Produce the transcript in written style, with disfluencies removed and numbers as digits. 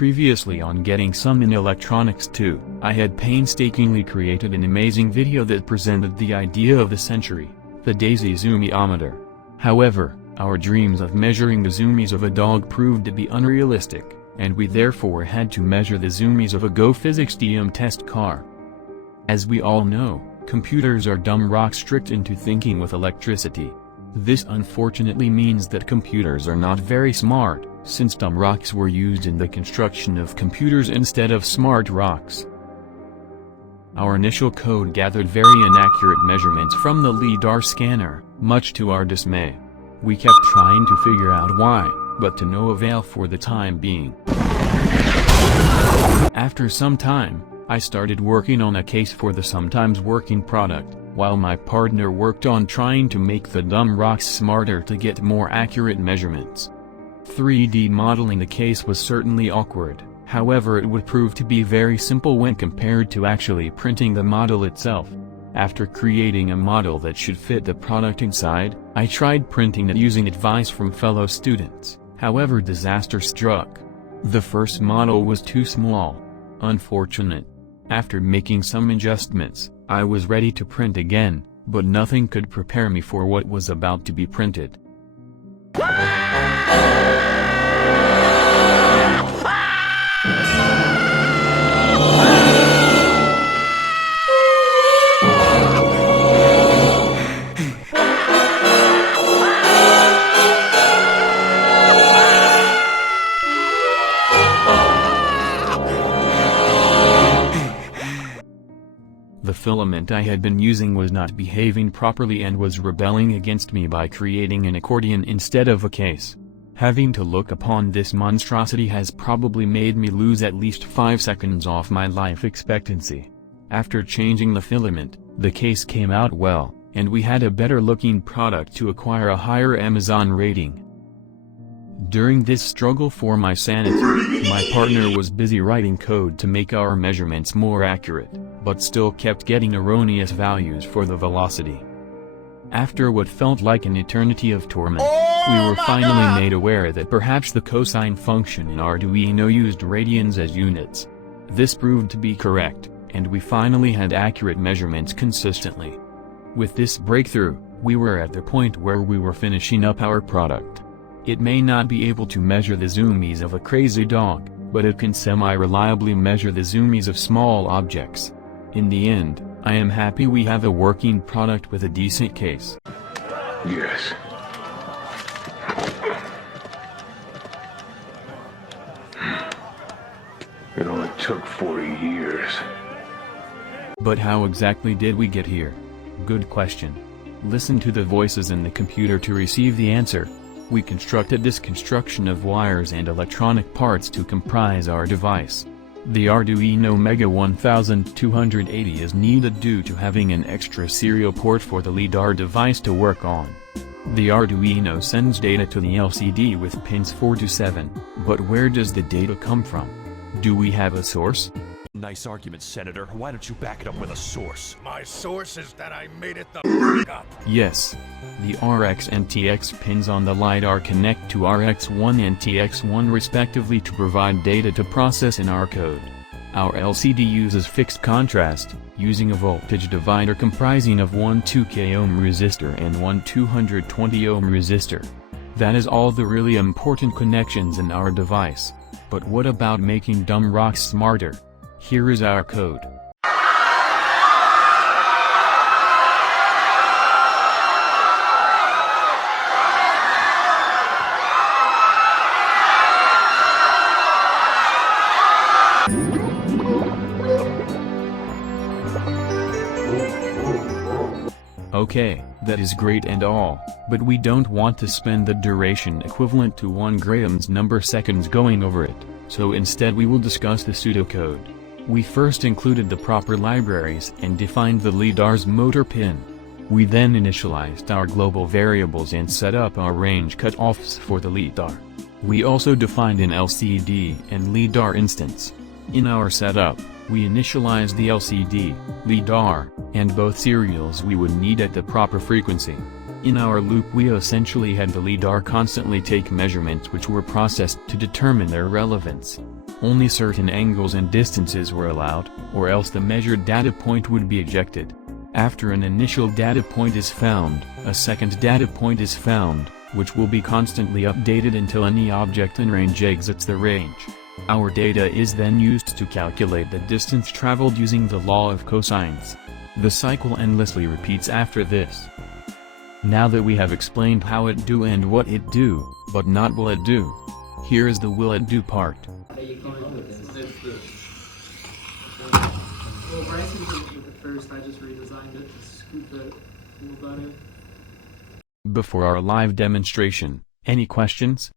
Previously on Getting Some in Electronics 2, I had painstakingly created an amazing video that presented the idea of the century, the Daisy Zoomiometer. However, our dreams of measuring the zoomies of a dog proved to be unrealistic, and we therefore had to measure the zoomies of a Go Physics DM test car. As we all know, computers are dumb rocks tricked into thinking with electricity. This unfortunately means that computers are not very smart, since dumb rocks were used in the construction of computers instead of smart rocks. Our initial code gathered very inaccurate measurements from the LiDAR scanner, much to our dismay. We kept trying to figure out why, but to no avail for the time being. After some time, I started working on a case for the sometimes working product, while my partner worked on trying to make the dumb rocks smarter to get more accurate measurements. 3D modeling the case was certainly awkward, however it would prove to be very simple when compared to actually printing the model itself. After creating a model that should fit the product inside, I tried printing it using advice from fellow students, however disaster struck. The first model was too small. Unfortunate. After making some adjustments, I was ready to print again, but nothing could prepare me for what was about to be printed. The filament I had been using was not behaving properly and was rebelling against me by creating an accordion instead of a case. Having to look upon this monstrosity has probably made me lose at least 5 seconds off my life expectancy. After changing the filament, the case came out well, and we had a better looking product to acquire a higher Amazon rating. During this struggle for my sanity, my partner was busy writing code to make our measurements more accurate, but still kept getting erroneous values for the velocity. After what felt like an eternity of torment, we were finally made aware that perhaps the cosine function in Arduino used radians as units. This proved to be correct, and we finally had accurate measurements consistently. With this breakthrough, we were at the point where we were finishing up our product. It may not be able to measure the zoomies of a crazy dog, but it can semi-reliably measure the zoomies of small objects. In the end, I am happy we have a working product with a decent case. Yes. It only took 40 years. But how exactly did we get here? Good question. Listen to the voices in the computer to receive the answer. We constructed this construction of wires and electronic parts to comprise our device. The Arduino Mega 1280 is needed due to having an extra serial port for the LiDAR device to work on. The Arduino sends data to the LCD with pins 4 to 7, but where does the data come from? Do we have a source? Nice argument, Senator. Why don't you back it up with a source? My source is that I made it the f*** up. Yes. The RX and TX pins on the LiDAR connect to RX1 and TX1 respectively to provide data to process in our code. Our LCD uses fixed contrast, using a voltage divider comprising of one 2K ohm resistor and one 220 ohm resistor. That is all the really important connections in our device. But what about making dumb rocks smarter? Here is our code. Okay, that is great and all, but we don't want to spend the duration equivalent to 1 Graham's number seconds going over it, so instead we will discuss the pseudocode. We first included the proper libraries and defined the LiDAR's motor pin. We then initialized our global variables and set up our range cutoffs for the LiDAR. We also defined an LCD and LiDAR instance. In our setup, we initialized the LCD, LiDAR, and both serials we would need at the proper frequency. In our loop we essentially had the LiDAR constantly take measurements which were processed to determine their relevance. Only certain angles and distances were allowed, or else the measured data point would be ejected. After an initial data point is found, a second data point is found, which will be constantly updated until any object in range exits the range. Our data is then used to calculate the distance traveled using the law of cosines. The cycle endlessly repeats after this. Now that we have explained how it do and what it do, but not will it do, here is the will it do part. Well, Bryson did it first, I just redesigned it to scoop it a little better. Before our live demonstration, any questions?